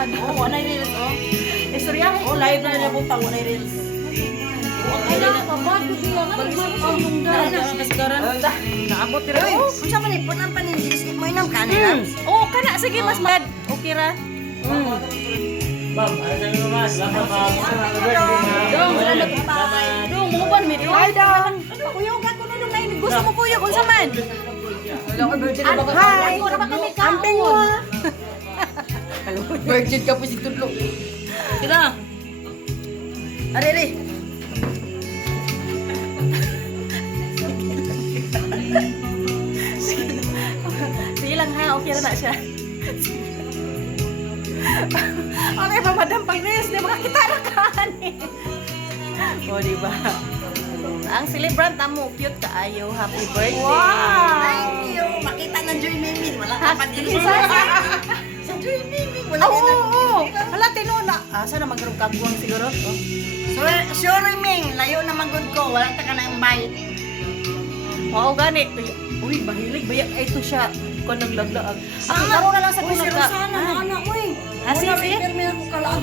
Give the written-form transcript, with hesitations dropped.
bad. Oh, wala reels, oh. Istoryahin. Oh, live na nila butang, wala reels. Ay, nakakabad ko siya. Ang Kasagaran. naabot rin. Uy, kung saan man ipon ang panindilis, mo inam ka nila. Oh, kana. Sige, mas mad. Okay ra. Ma'am, ano sabi mo, mas? Salamat, ma'am. Dong, salamat. Dong, mo ba mi? Hi, Dong. Kuyogan ko nung nain. Gusto mo kuyo kung saman? Hi. Amping mo. Virgin ka po si Tudlo. Kita. Are. Sige lang ha, okay na siya. Okay pa, Madam Pagres, di makakita na ka eh. O, diba? Ang celebrant mo, cute ka ayo. Happy birthday. Wow! Thank you. Makita ng Joy Mimin. Wala ka pa din. Sa Joy Mimin. Wala Oo, ka na. oo. Hala, tinuna. Sana magkaroon kagwang siguro. Oh. Sure, Ming. Layo na magod ko. Wala ta ka na invite. Oo, gani. Uy, mahilig. Bayak, ito siya. Kung nang laglaag. Ako, Ah, laro na lang sa Uy, si kunang Rosana. Ah, Anak, uy. Ah, sige. Wala, may permi ako kalaan.